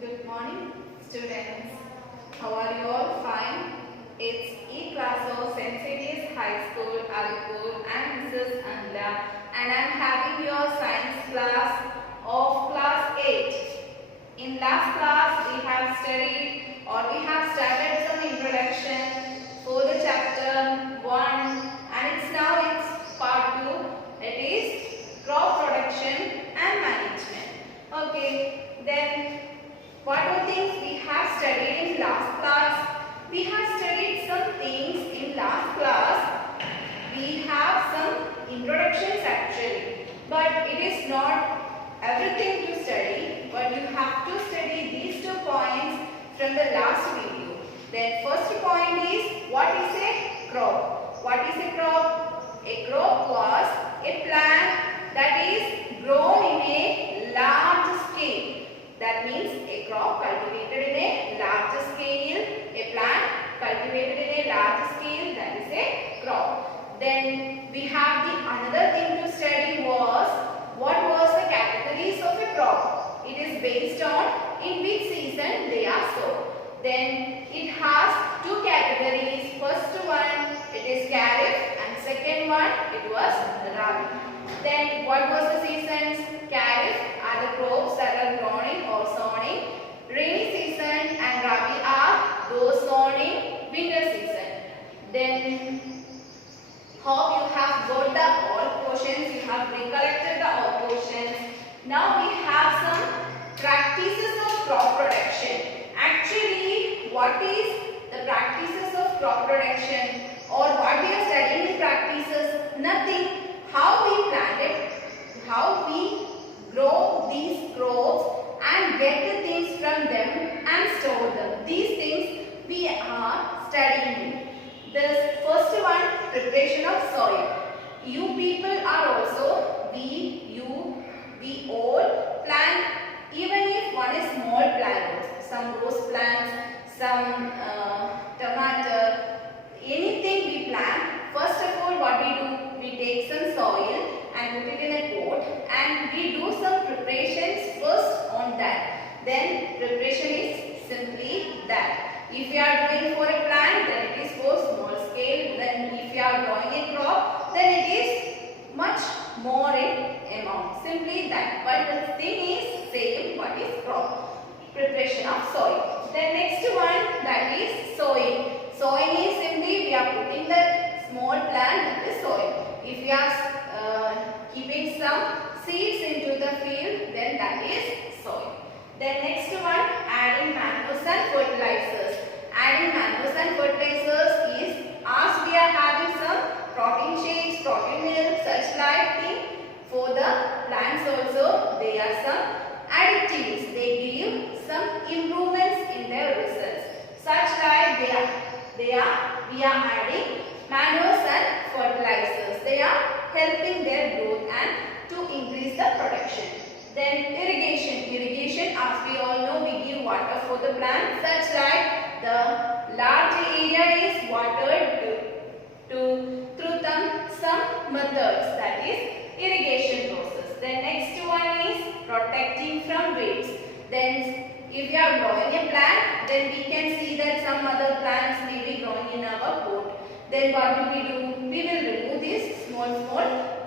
Good morning, students. How are you all? Fine. It's E-class of St.Xaviers High School, Alipur. I am Mrs. Anla and I am having your science class of class 8. In last class, we have studied or we have started some introduction for the chapter 1 and it's part 2. It is crop production and management. Okay, then what are things we have studied in last class? We have studied some things in last class. We have some introductions actually, but it is not everything to study, but you have to study these 2 points from the last video. Then first point is, what is a crop? What is a crop? A crop was a plant that is grown in a large scale. That means a crop cultivated in a large scale, a plant cultivated in a large scale, that is a crop. Then we have the another thing to study was, what was the categories of a crop? It is based on in which season they are sown. Then it has 2 categories. First one, it is kharif and second one, it was rabi. Then what was the seasons? Kharif are the crops that are grown in or sown in rainy season and rabi are those sown in winter season. Then hope you have got the all portions, you have recollected the all portions. Now we have some practices of crop production. Actually, what is the practices of crop production or what we are studying in practices? Nothing. How we plant it, how we grow these crops and get the things from them and store them. These things we are studying. The first one, preparation of soil. You people are also, we all plant, even if one is small plant, some rose plants, some tomato, anything we plant. First of all, what we do? We take some soil and put it in a pot and we do some preparations first on that. Then preparation is simply that. If you are doing for a plant, then it is for small scale. Then if you are growing a crop, then it is much more in amount. Simply that. But the thing is same. What is crop? Preparation of soil. Then next one, that is sowing. Sowing is simply we are putting that small plant in the soil. If we are keeping some seeds into the field, then that is soil. Then next one, adding manures and fertilizers. Adding manures and fertilizers is, as we are having some protein shakes, protein milk, such like thing, for the plants also, there are some additives. They give some improvements in their results. Such like we are adding manures and fertilizers. They are helping their growth and to increase the production. Then irrigation. Irrigation, as we all know, we give water for the plant. Such like the large area is watered through some methods, that is irrigation process. Then next one is protecting from weeds. Then if you are growing a plant, then we can see that some other plants may be growing in our pot. Then what will we do? We will remove these small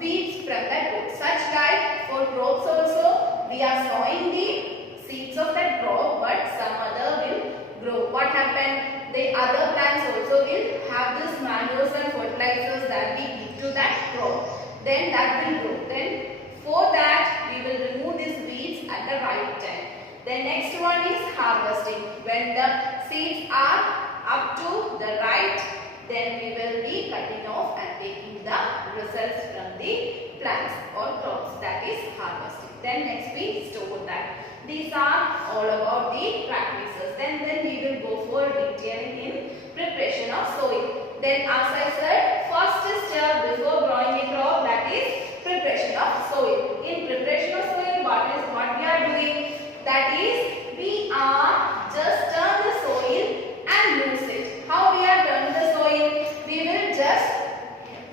weeds from that pot. Such like for crops also, we are sowing the seeds of that crop, but some other will grow. What happened? The other plants also will have this manures and fertilizers that we give to that crop. Then that will grow. Then for that, we will remove these weeds at the right time. The next one is harvesting. When the seeds are up to the right, then we will be cutting off and taking the results from the plants or crops, that is harvesting. Then next we store that. These are all about the practices. Then we will go for detailing in preparation of soil. Then as I said, first step before growing a crop, that is preparation of soil. In preparation of soil, what we are doing? That is, we are just turn the soil and loose it. How we are turning the soil? We will just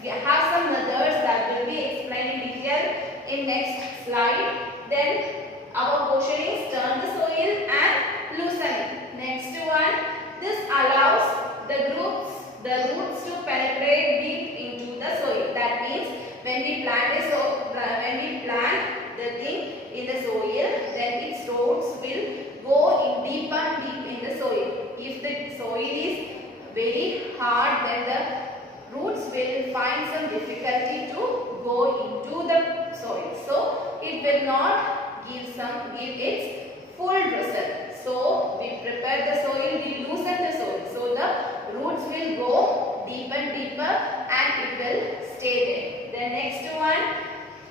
have some methods that will be explained in detail in next slide. Then our portion is turn the soil and deep and deep in the soil. If the soil is very hard, then the roots will find some difficulty to go into the soil. So it will not give its full result. So we prepare the soil, we loosen the soil. So the roots will go deeper and deeper and it will stay there. The next one,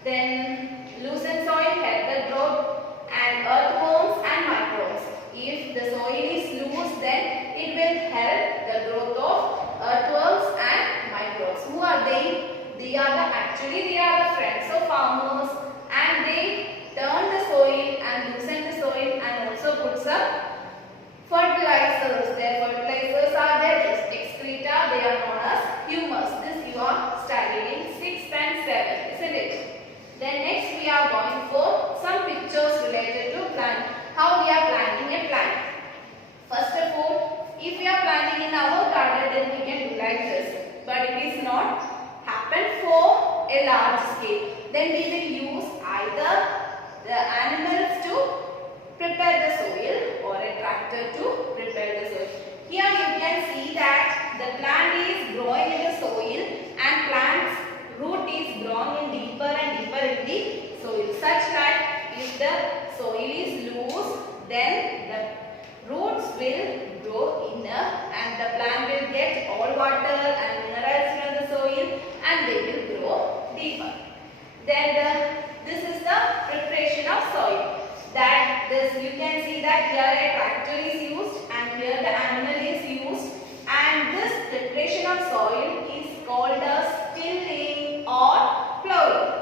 then loosen soil help the growth and earthworms and microbes. If the soil is loose, then it will help the growth of earthworms and microbes. Who are they? They are the friends of farmers, and they turn the soil and loosen the soil and also put some fertilizers. Their fertilizers are their excreta. They are known as humus. This you are studying in 6th and 7th, isn't it? Then next we are going for some pictures related to plant. How we are planting a plant. First of all, if we are planting in our garden, then we can do like this. But it is not happen for a large scale. Then we will use either the animals to prepare the soil or a tractor to prepare the soil. Here you can see that the plant is growing in the soil and plant's root is growing in deeper and deeper in the soil, such that if the soil is loose, then the roots will grow inner and the plant will get all water and minerals from the soil and they will grow deeper. Then this is the preparation of soil. That this you can see that here a tractor is used and here the animal is used, and this preparation of soil is called as tilling or plowing.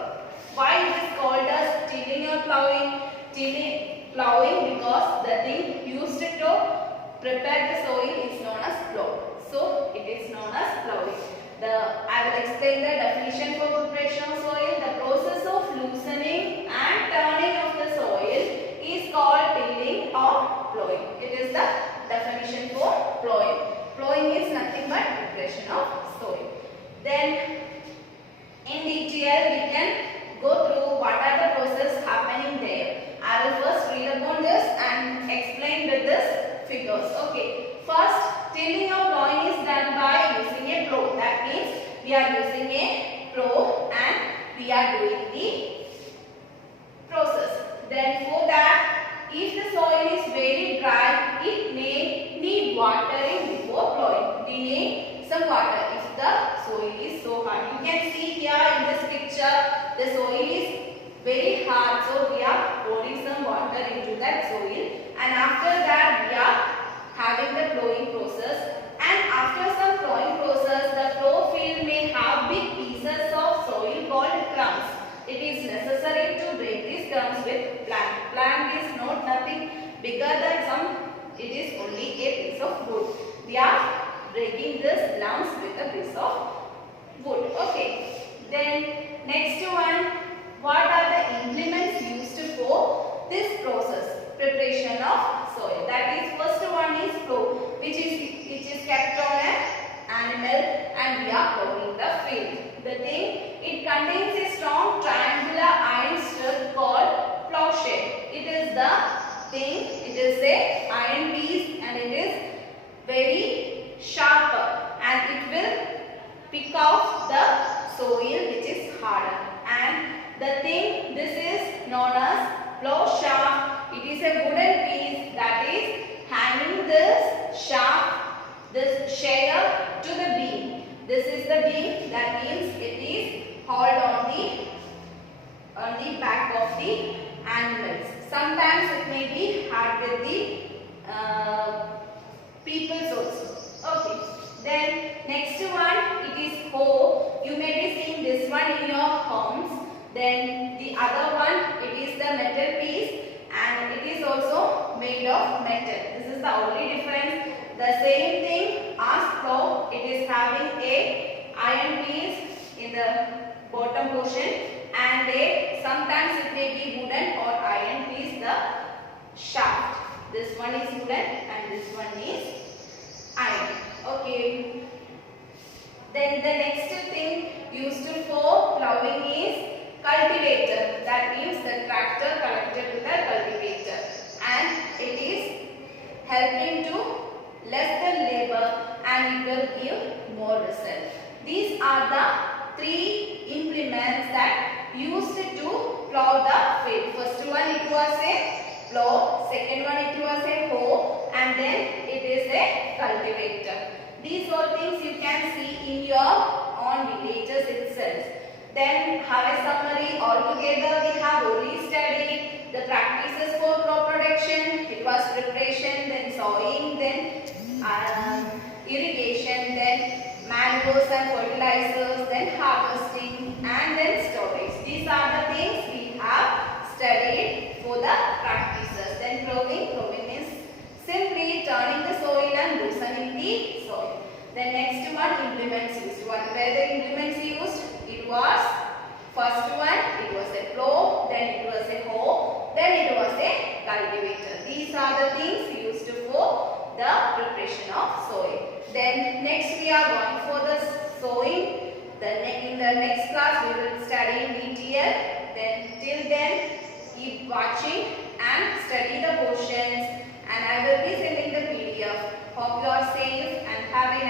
Why it is called as tilling or plowing? Plowing because the thing used to prepare the soil is known as plow. So it is known as plowing. I will explain the definition for preparation of soil. The process of loosening and turning of the soil is called tilling or plowing. It is the definition for plowing. Plowing is nothing but preparation of soil. Then in detail we can go through what are the process happening there. I will first read upon this and explain with this figures. Okay. First, tilling or plowing is done by using a plow. That means we are using a plow and we are doing the process. Then for that, if the soil is very dry, it may need watering before plowing. We need some water if the soil is so hard. You can see here in this picture, the soil is very hard, so we are pouring some water into that soil, and after that we are having the plowing process, and after some plowing process, the plow field may have big pieces of soil called crumbs. It is necessary to break these crumbs with plant. Plant is not nothing bigger than some, it is only a piece of wood. We are breaking this lumps with a piece of wood. Okay. Then next one, what are the implements used for this process? Preparation of soil. That is, first one is plow, which is kept on an animal and we are plowing the field. The thing, it contains a strong triangular iron stud called plowshare. It is the thing, it is a iron piece and it is very sharp and it will pick off the soil which is harder. And the thing, this is known as plow shaft. It is a wooden piece that is hanging this shaft, this share to the beam. This is the beam, that means it is hauled on the back of the animals. Sometimes it may be hard with the peoples also. Okay. Then next one, it is hoe. You may be seeing this one in your homes. Then the other one, it is the metal piece and it is also made of metal. This is the only difference. The same thing as plow, it is having a iron piece in the bottom portion and sometimes it may be wooden or iron piece, the shaft. This one is wooden and this one is iron. Okay. Then the next thing used for plowing is That means the tractor connected with the cultivator, and it is the three implements that used to plow the field. First one it was a plow, second one it was a hoe, and then it is a cultivator. These all things you can see in your own villages itself. Then have a summary. Altogether we have only studied the practices for crop production. It was preparation, then sowing, then irrigation, then manures and fertilizers, then harvesting, and then storage. These are the things we have studied for the practices. Then ploughing. Ploughing means simply turning the soil and loosening the soil. The next one, implements used. What were the implements used? It was first one, it was a plough, then it was a hoe, then it was a cultivator. These are the things used for the preparation of soil. Then next we are going for the sowing. In the next class we will study in detail. Then till then keep watching and study the portions, and I will be sending the PDF. Hope you are safe and have a